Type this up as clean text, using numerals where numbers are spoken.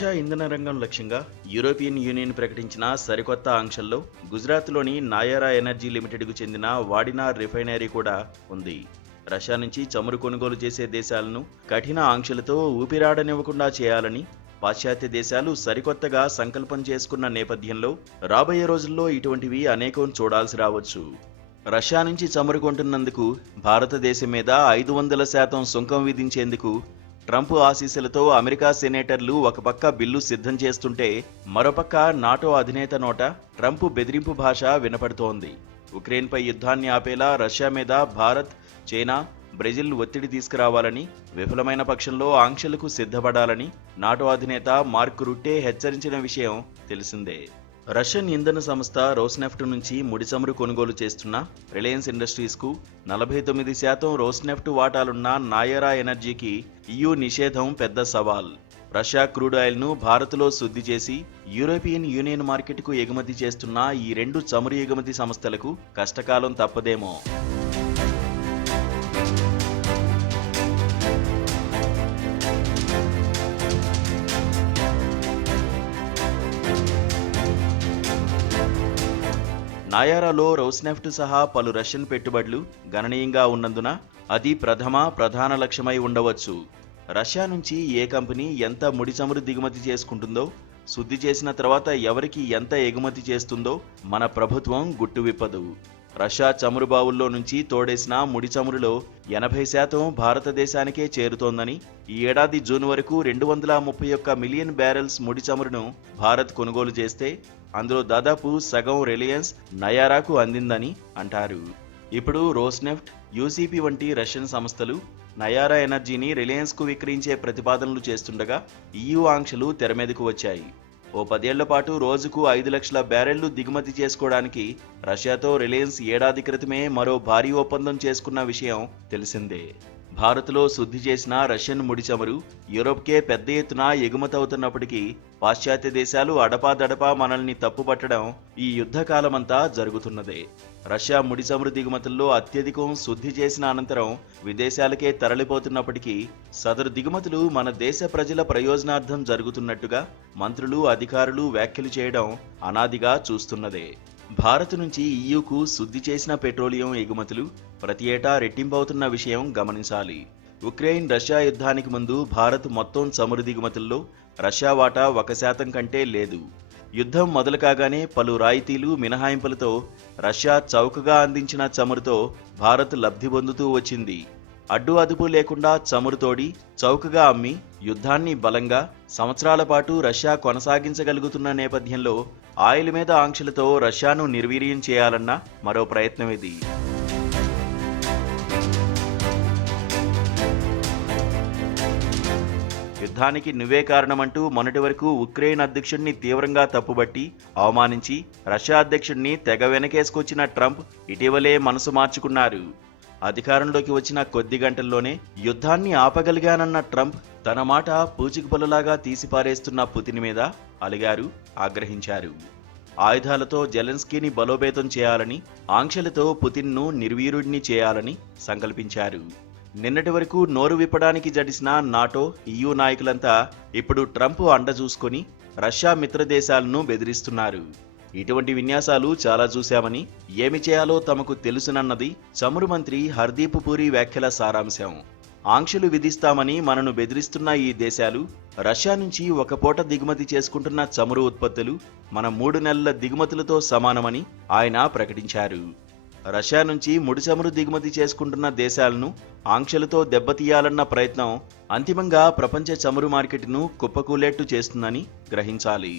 Russia ఇంధన రంగం లక్ష్యంగా యూరోపియన్ యూనియన్ ప్రకటించిన సరికొత్త ఆంక్షల్లో గుజరాత్లోని నాయరా ఎనర్జీ లిమిటెడ్కు చెందిన వాడినార్ రిఫైనరీ కూడా ఉంది. రష్యా నుంచి చమురు కొనుగోలు చేసే దేశాలను కఠిన ఆంక్షలతో ఊపిరాడనివ్వకుండా చేయాలని పాశ్చాత్య దేశాలు సరికొత్తగా సంకల్పం చేసుకున్న నేపథ్యంలో రాబోయే రోజుల్లో ఇటువంటివి అనేకం చూడాల్సి రావచ్చు. రష్యా నుంచి చమురు కొంటున్నందుకు భారతదేశం మీద 500% సుంకం విధించేందుకు ట్రంప్ ఆశీస్సులతో అమెరికా సెనేటర్లు ఒక పక్క బిల్లు సిద్ధం చేస్తుంటే మరోపక్క నాటో అధినేత నోట ట్రంప్ బెదిరింపు భాష వినపడుతోంది. ఉక్రెయిన్పై యుద్ధాన్ని ఆపేలా రష్యా మీద భారత్, చైనా, బ్రెజిల్ ఒత్తిడి తీసుకురావాలని, విఫలమైన పక్షంలో ఆంక్షలకు సిద్ధపడాలని నాటో అధినేత మార్క్ రుట్టే హెచ్చరించిన విషయం తెలిసిందే. రష్యన్ ఇంధన సంస్థ రోస్నెఫ్ట్ నుంచి ముడి చమురు కొనుగోలు చేస్తున్న రిలయన్స్ ఇండస్ట్రీస్కు 49% రోస్నెఫ్ట్ వాటాలున్న నాయరా ఎనర్జీకి EU నిషేధం పెద్ద సవాల్. రష్యా క్రూడ్ ఆయిల్ను భారత్లో శుద్ధి చేసి యూరోపియన్ యూనియన్ మార్కెట్కు ఎగుమతి చేస్తున్న ఈ రెండు చమురు ఎగుమతి సంస్థలకు కష్టకాలం తప్పదేమో. నాయారాలో రోస్నెఫ్ట్ సహా పలు రష్యన్ పెట్టుబడులు గణనీయంగా ఉన్నందున అది ప్రధాన లక్ష్యమై ఉండవచ్చు. రష్యా నుంచి ఏ కంపెనీ ఎంత ముడి చమురు దిగుమతి చేసుకుంటుందో, శుద్ధి చేసిన తర్వాత ఎవరికి ఎంత ఎగుమతి చేస్తుందో మన ప్రభుత్వం గుట్టు విప్పదు. రష్యా చమురు బావుల్లో నుంచి తోడేసిన ముడి చమురులో 80% భారతదేశానికే చేరుతోందని, ఈ ఏడాది జూన్ వరకు 231 మిలియన్ బ్యారెల్స్ ముడి చమురును భారత్ కొనుగోలు చేస్తే అందులో దాదాపు సగం రిలయన్స్, నయారాకు అందిందని అంటారు. ఇప్పుడు రోస్నెఫ్ట్, UCP వంటి రష్యన్ సంస్థలు నయారా ఎనర్జీని రిలయన్స్కు విక్రయించే ప్రతిపాదనలు చేస్తుండగా EU ఆంక్షలు తెరమీదకు వచ్చాయి. ఓ 10 ఏళ్ల పాటు రోజుకు 5 లక్షల బ్యారెళ్లు దిగుమతి చేసుకోవడానికి రష్యాతో రిలయన్స్ ఏడాది క్రితమే మరో భారీ ఒప్పందం చేసుకున్న విషయం తెలిసిందే. భారత్లో శుద్ధి చేసిన రష్యన్ ముడి చమురు యూరోప్కే పెద్ద ఎత్తున ఎగుమతవుతున్నప్పటికీ పాశ్చాత్య దేశాలు అడపాదడపా మనల్ని తప్పుపట్టడం ఈ యుద్ధకాలమంతా జరుగుతున్నదే. రష్యా ముడి చమురు దిగుమతుల్లో అత్యధికం శుద్ధి చేసిన అనంతరం విదేశాలకే తరలిపోతున్నప్పటికీ సదరు దిగుమతులు మన దేశ ప్రజల ప్రయోజనార్థం జరుగుతున్నట్టుగా మంత్రులు, అధికారులు వ్యాఖ్యలు చేయడం అనాదిగా చూస్తున్నదే. భారత్ నుంచి EUకు శుద్ధి చేసిన పెట్రోలియం ఎగుమతులు ప్రతి ఏటా రెట్టింపవుతున్న విషయం గమనించాలి. ఉక్రెయిన్ రష్యా యుద్ధానికి ముందు భారత్ మొత్తం చమురు దిగుమతుల్లో రష్యా వాటా 1% కంటే లేదు. యుద్ధం మొదలు కాగానే పలు రాయితీలు, మినహాయింపులతో రష్యా చౌకగా అందించిన చమురుతో భారత్ లబ్ధి పొందుతూ వచ్చింది. అడ్డు అదుపు లేకుండా చమురు తోడి చౌకగా అమ్మి యుద్ధాన్ని బలంగా సంవత్సరాల పాటు రష్యా కొనసాగించగలుగుతున్న నేపథ్యంలో ఆయిల్ మీద ఆంక్షలతో రష్యాను నిర్వీర్యం చేయాలన్న మరో ప్రయత్నం ఇది. యుద్ధానికి నువ్వే కారణమంటూ మొన్నటి వరకు ఉక్రెయిన్ అధ్యక్షుడిని తీవ్రంగా తప్పుబట్టి అవమానించి రష్యా అధ్యక్షుడిని తెగ వెనకేసుకొచ్చిన ట్రంప్ ఇటీవలే మనసు మార్చుకున్నారు. అధికారంలోకి వచ్చిన కొద్ది గంటల్లోనే యుద్ధాన్ని ఆపగలిగానన్న ట్రంప్ తన మాట పూచికపుల్లలాగా తీసిపారేస్తున్న పుతిన్ మీద అలిగారు, ఆగ్రహించారు. ఆయుధాలతో జెలెన్స్కీని బలోపేతం చేయాలని, ఆంక్షలతో పుతిన్ను నిర్వీర్యుడిని చేయాలని సంకల్పించారు. నిన్నటి వరకు నోరు విప్పడానికి జడిసిన నాటో, EU నాయకులంతా ఇప్పుడు ట్రంప్ అండ చూసుకొని రష్యా మిత్రదేశాలను బెదిరిస్తున్నారు. ఇటువంటి విన్యాసాలు చాలా చూశామని, ఏమి చేయాలో తమకు తెలుసునన్నది చమురు మంత్రి హర్దీప్ పూరి వ్యాఖ్యల సారాంశం. ఆంక్షలు విధిస్తామని మనను బెదిరిస్తున్న ఈ దేశాలు రష్యా నుంచి ఒక పూట దిగుమతి చేసుకుంటున్న చమురు ఉత్పత్తులు మన 3 నెలల దిగుమతులతో సమానమని ఆయన ప్రకటించారు. రష్యా నుంచి ముడి చమురు దిగుమతి చేసుకుంటున్న దేశాలను ఆంక్షలతో దెబ్బతీయాలన్న ప్రయత్నం అంతిమంగా ప్రపంచ చమురు మార్కెట్ను కుప్పకూలేట్టు చేస్తుందని గ్రహించాలి.